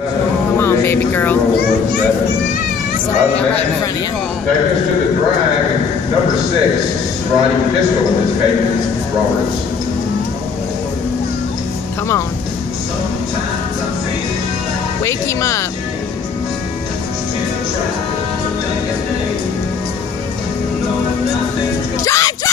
Come on, baby girl. Sorry, I'm right in front of you. Take us to the drag, number 6, riding pistol is Caydence Roberts. Come on. Wake him up. Drive, drive!